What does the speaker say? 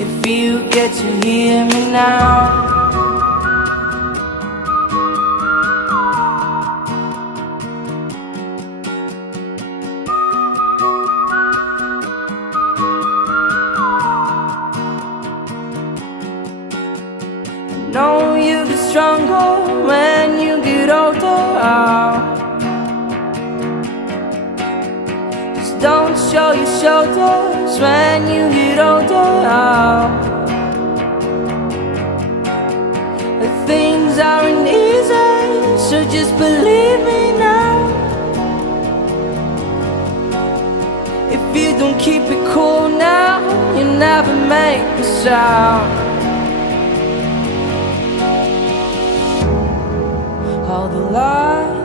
if you get to hear me now. I know you get stronger when you get older. Just don't show your shoulders when you get older. Things aren't easy, so just believe me now. If you don't keep it cool now, you never make a sound. All the lies